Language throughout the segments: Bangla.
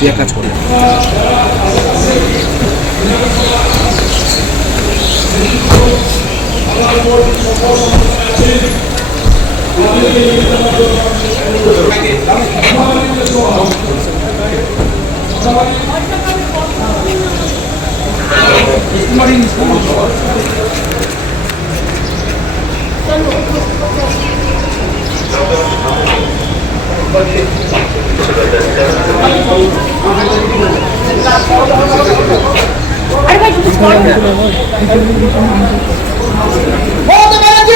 যে কাজ করে Thank you.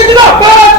জিন্দাবাদ